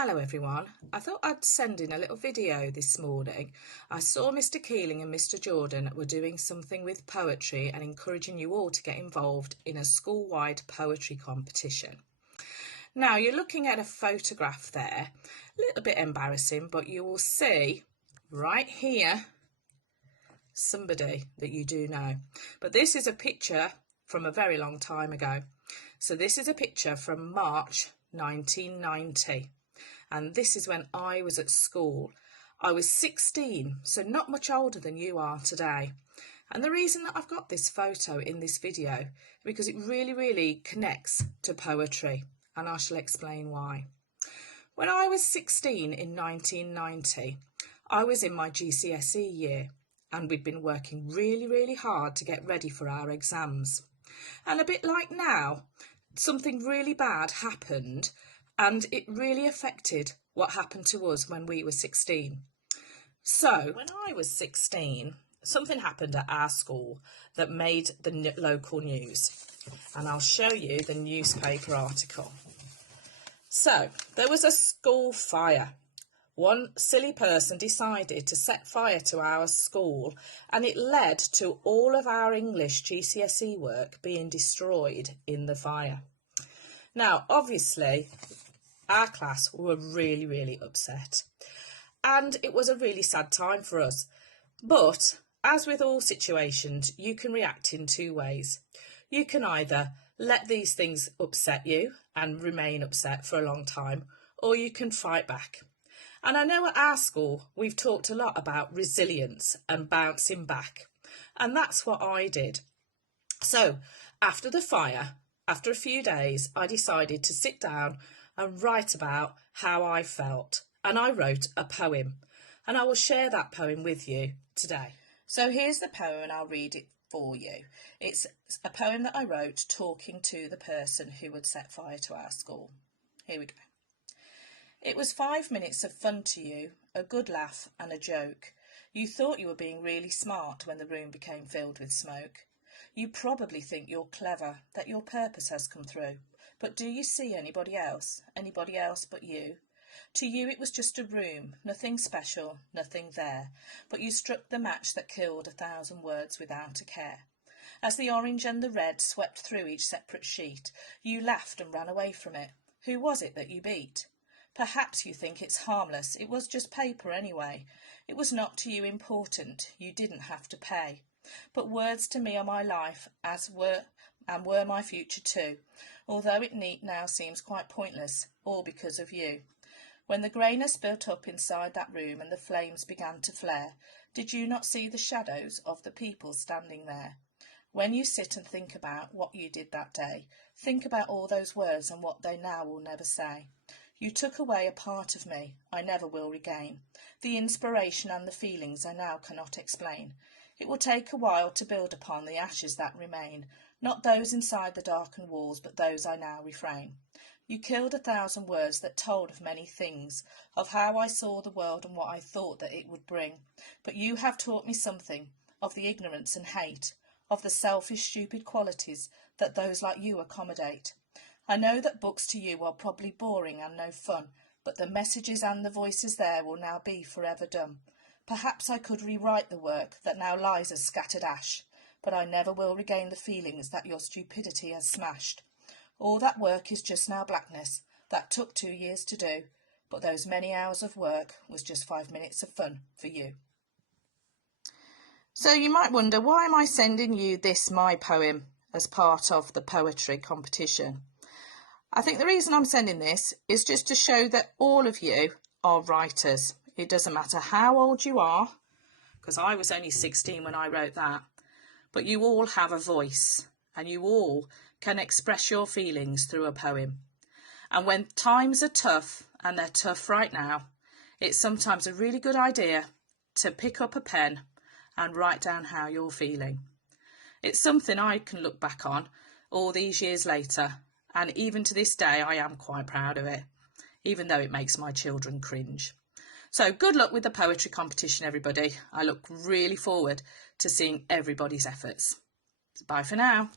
Hello everyone, I thought I'd send in a little video this morning. I saw Mr Keeling and Mr Jordan were doing something with poetry and encouraging you all to get involved in a school-wide poetry competition. Now you're looking at a photograph there, a little bit embarrassing, but you will see right here somebody that you do know. But this is a picture from a very long time ago. So this is a picture from March 1990. And this is when I was at school. I was 16, so not much older than you are today. And the reason that I've got this photo in this video is because it really connects to poetry, and I shall explain why. When I was 16 in 1990, I was in my GCSE year, and we'd been working really hard to get ready for our exams. And a bit like now, something really bad happened, and it really affected what happened to us when we were 16. So when I was 16, something happened at our school that made the local news. And I'll show you the newspaper article. So there was a school fire. One silly person decided to set fire to our school, and it led to all of our English GCSE work being destroyed in the fire. Now, obviously, our class were really upset, and it was a really sad time for us. But as with all situations, you can react in two ways. You can either let these things upset you and remain upset for a long time, or you can fight back. And I know at our school we've talked a lot about resilience and bouncing back, and that's what I did. So after the fire, after a few days, I decided to sit down and write about how I felt, and I wrote a poem, and I will share that poem with you today. So here's the poem, and I'll read it for you. It's a poem that I wrote talking to the person who had set fire to our school. Here we go. It was 5 minutes of fun to you, a good laugh and a joke. You thought you were being really smart when the room became filled with smoke. You probably think you're clever, that your purpose has come through. But do you see anybody else but you? To you it was just a room, nothing special, nothing there, but you struck the match that killed 1,000 words without a care. As the orange and the red swept through each separate sheet, you laughed and ran away from it. Who was it that you beat? Perhaps you think it's harmless, it was just paper anyway. It was not to you important, you didn't have to pay. But words to me are my life, as were my future too, although it now seems quite pointless, all because of you. When the greyness built up inside that room and the flames began to flare, did you not see the shadows of the people standing there? When you sit and think about what you did that day, think about all those words and what they now will never say. You took away a part of me I never will regain, the inspiration and the feelings I now cannot explain. It will take a while to build upon the ashes that remain, not those inside the darkened walls, but those I now refrain. You killed 1,000 words that told of many things, of how I saw the world and what I thought that it would bring. But you have taught me something, of the ignorance and hate, of the selfish, stupid qualities that those like you accommodate. I know that books to you are probably boring and no fun, but the messages and the voices there will now be forever dumb. Perhaps I could rewrite the work that now lies as scattered ash, but I never will regain the feelings that your stupidity has smashed. All that work is just now blackness, that took 2 years to do, but those many hours of work was just 5 minutes of fun for you. So you might wonder, why am I sending you this, my poem, as part of the poetry competition? I think the reason I'm sending this is just to show that all of you are writers. It doesn't matter how old you are, because I was only 16 when I wrote that, but you all have a voice and you all can express your feelings through a poem. And when times are tough, and they're tough right now, it's sometimes a really good idea to pick up a pen and write down how you're feeling. It's something I can look back on all these years later, and even to this day I am quite proud of it, even though it makes my children cringe. So good luck with the poetry competition, everybody. I look really forward to seeing everybody's efforts. Bye for now.